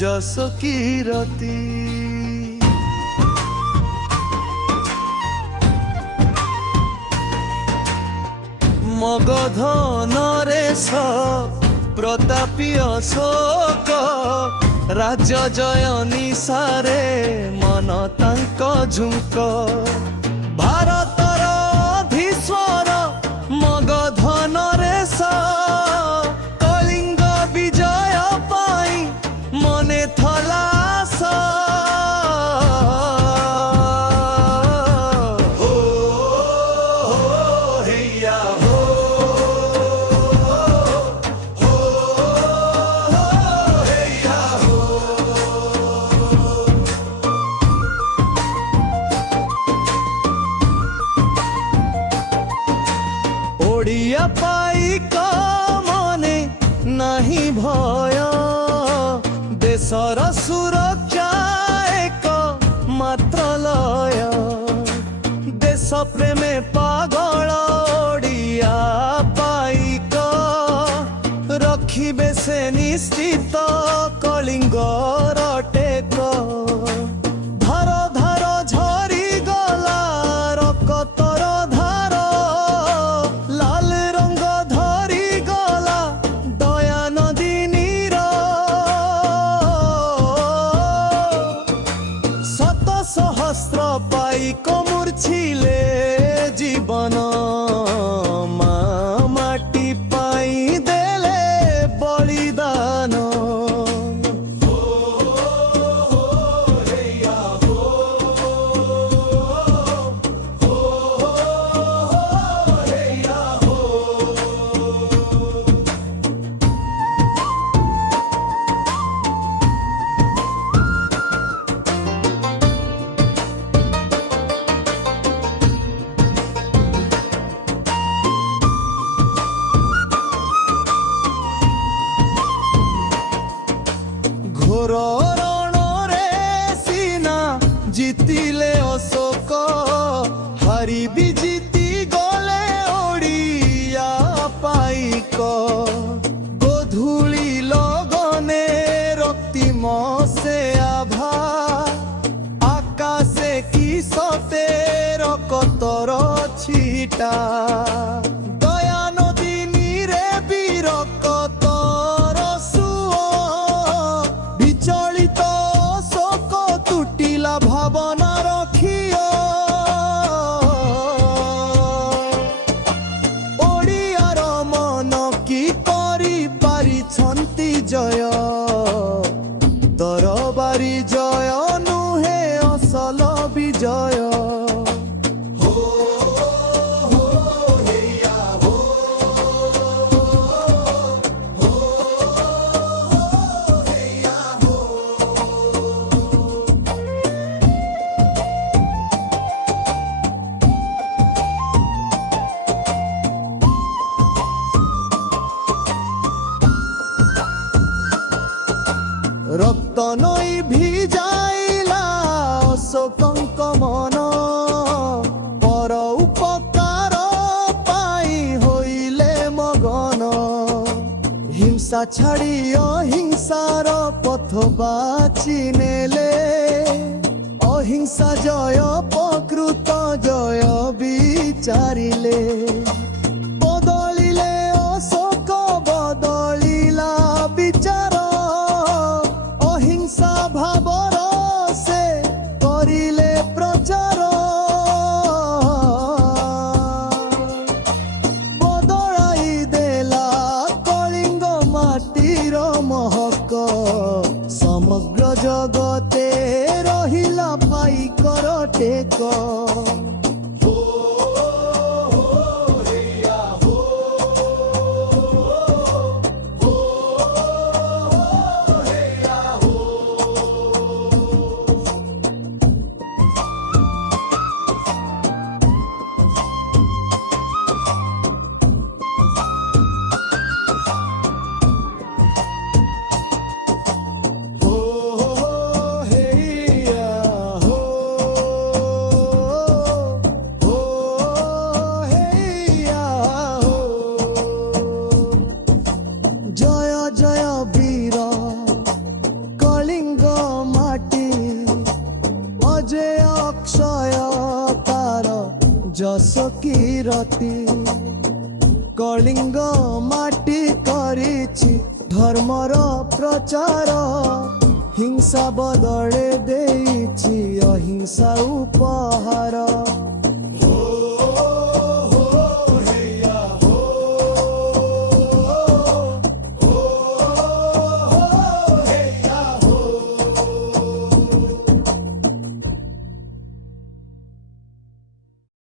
जस कीरती मगध नरेश प्रतापीय शोक राज जय निशारे मन तांक झुंक भारतर धीश्वर मगध नरेश कलिंग विजय पाई मने थलास ओडिया पाई का मने नहीं भय देशर सुरक्षा एक मात्र लय देश प्रेमे पागल ओडिया पाई का रखिबे से निश्चित कलिंग टेक धार धार झरी गला रकतर धार लाल रंग धरी गला दया नदिनीर शत सहस्र पाइक मूर्छिले जीवन माटी पाई देले बलिदान घोर रण रे सीना जीतिले अशोक हारी भी जीति गले ओडिया पाइक गोधूली लगने रक्तिम से आभा आकाशे की सते रकतर छिटा दया नदिनी रे बीरकतर विचलित शोक तुटिला भावना रखियो ओडियार मन की करी पारिछंती जय तरबारी जय नुहे असल विजय रक्त नई भिजाइला अशोकंक मन पर उपकार पाई होइले मगन हिंसा छाड़ी अहिंसार पथ बाची नेले अहिंसा जय प्रकृत जय विचारिले बदलिले अशोक बदलिला विचार अहिंसा भावर से करिले प्रचार बदलाई देला कलिंग माटीर महक समग्र जगते रहिला पाइकर टेक दिवस की राति कलिंग माटी करिछि धर्मर प्रचार हिंसा बदले देइछि अहिंसा उपहार।